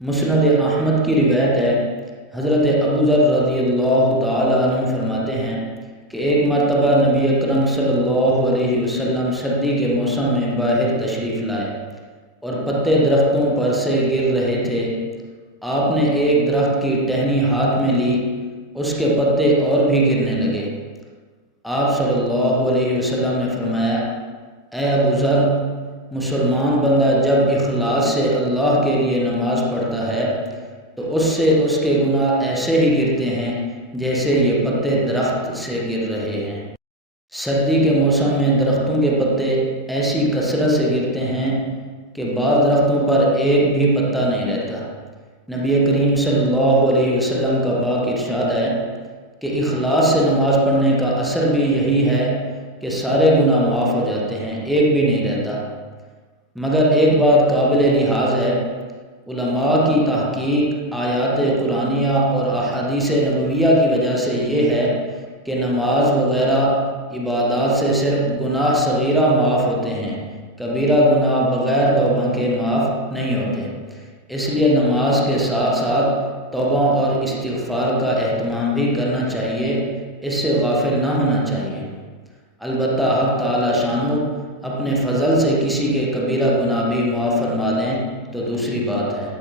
مسند احمد کی روایت ہے، حضرت ابو ذر رضی اللہ تعالی عنہ فرماتے ہیں کہ ایک مرتبہ نبی اکرم صلی اللہ علیہ وسلم سردی کے موسم میں باہر تشریف لائے اور پتے درختوں پر سے گر رہے تھے۔ آپ نے ایک درخت کی ٹہنی ہاتھ میں لی، اس کے پتے اور بھی گرنے لگے۔ آپ صلی اللہ علیہ وسلم نے فرمایا، اے ابو ذر، مسلمان بندہ جب اخلاص سے اللہ کے لیے نماز پڑھتا ہے تو اس سے اس کے گناہ ایسے ہی گرتے ہیں جیسے یہ پتے درخت سے گر رہے ہیں۔ سردی کے موسم میں درختوں کے پتے ایسی کثرت سے گرتے ہیں کہ بعض درختوں پر ایک بھی پتا نہیں رہتا۔ نبی کریم صلی اللہ علیہ وسلم کا پاک ارشاد ہے کہ اخلاص سے نماز پڑھنے کا اثر بھی یہی ہے کہ سارے گناہ معاف ہو جاتے ہیں، ایک بھی نہیں رہتا۔ مگر ایک بات قابل لحاظ ہے، علماء کی تحقیق آیات قرآنیہ اور احادیث نبویہ کی وجہ سے یہ ہے کہ نماز وغیرہ عبادات سے صرف گناہ صغیرہ معاف ہوتے ہیں، کبیرہ گناہ بغیر توبہ کے معاف نہیں ہوتے۔ اس لیے نماز کے ساتھ ساتھ توبہ اور استغفار کا اہتمام بھی کرنا چاہیے، اس سے غافل نہ ہونا چاہیے۔ البتہ حق تعالی شانہ اپنے فضل سے کسی کے کبیرہ گناہ بھی معاف فرما دیں تو دوسری بات ہے۔